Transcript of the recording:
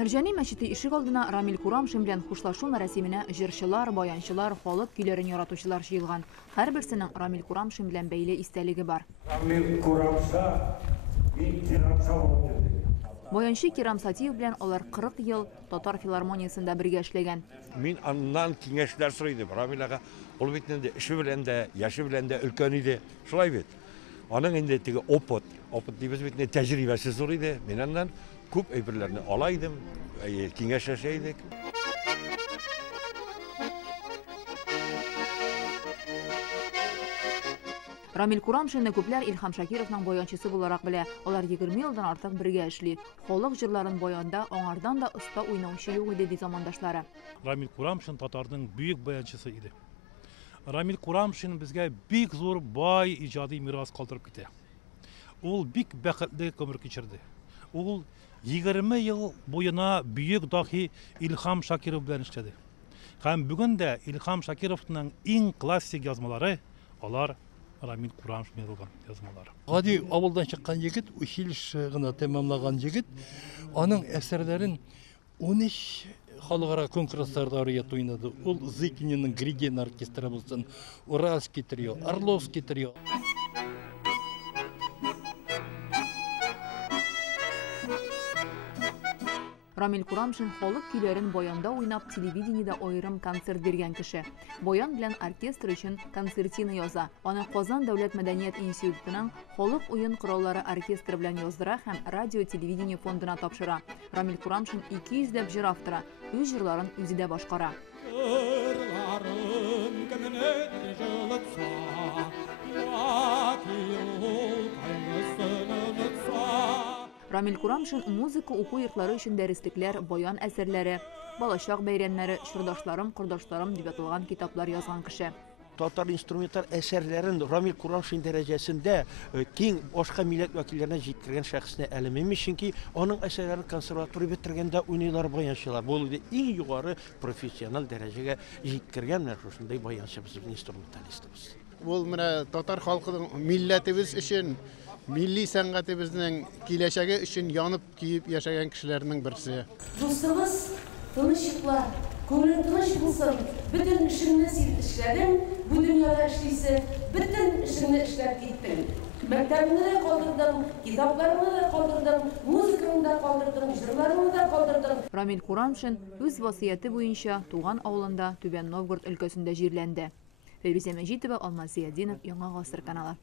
Мәрҗани мәчете ишек алдына Рамил Курамшин белән хушлашу мәрәсименә җырчылар, баянчылар, халык көйләрен яратучылар җыелган. Һәрберсенең Рамил Курамшин белән бәйле истәлеге бар. Рамил Курамша, мин Кирамша булып җирдем. Баянчы Кирам Сатиев белән алар 40 ел Татар филармониясында бергә эшләгән. Мин аннан киңәшләр сорыйдым. Рамил ага, ул бит инде эше белән дә, яше белән дә өлкән иде. Шулай бит. Аның инде теге опыт дибез бит, тәҗрибәсе зур иде. Мин аннан күп әйберләрне алайдым, киңәшләшә идек. Рамил Курамшинны күпләр Илһам Шакировның баянчысы буларак белә. Алар 20 елдан артык бергә эшли. Халык җырларын баянда аңардан да оста уйнаучы юк иде ди замандашлары. Рамил Курамшин Татарның бөек баянчысы иде. Рамил Курамшин безгә бик зур бай иҗади мирас калдырып китә. Ул бик бәхетле гомер кичерде. Ул 20 ел буена бөек дахи Илһам Шакиров белән эшләде. Һәм бүген дә Илһам Шакировның иң классик язмалары алар Рамил Курамшин yazılgan yazmaları. Гади авылдан чыккан егет, училище гына тәмамлаган егет, аның әсәрләрен 13 халыкара конкурсларда аят уйнады. Ул Зыкининның Григен оркестры булсын, Уральский трио, Орловский трио. Рамил Курамшин халык көйләрен баянда уйнап, телевидениедә аерым концерт биргән кеше. Баян белән оркестр өчен концертина яза. Аны Казан дәүләт мәдәният институтының халык уен кораллары оркестры белән яздыра һәм радио-телевидение фондына тапшыра. Рамил Курамшин 200 дәп җыр авторы, үз җырларын үзе дә башкара. Рамил Курамшин музыка уку йортлары өчен дәреслекләр, баян әсәрләре, балачак бәйрәмнәре, шырдашларым, кордашларым дип аталган китаплар язган кеше. Татар инструменталь әсәрләрен Рамил Курамшин дәрәҗәсендә киң башка милләт вәкилләренә җиткергән шәхесне әлемеме, чөнки аның әсәрләрен консерватория бетергәндә уйныйлар баянчылар. Бу иң югары профессиональ дәрәҗәгә җиткергән менә шушындай баянчы безнең инструменталистыбыз. Ул менә татар халкының милләтебез өчен, milli сәнгатебезнең киләчәге өчен янып киеп яшәгән кешеләрнең берсе. Дустыбыз, тынычлыклар, күңел тыныч булсын. Бүтән эшеңне син эшләдең, бу дөньяда эшлисе, бүтән эшеңне эшләп киттең. Мәктәбеңне дә калдырдың, китапларыңны да калдырдың, музыкаңны да калдырдың, җырларыңны да калдырдың. Рамил Курамшин үз васыяте буенча туган авылында Түбән Новгород өлкәсендә җирләнде. Фәризә Мәҗитова, Алмаз Зиядинов, Яңа гасыр каналы.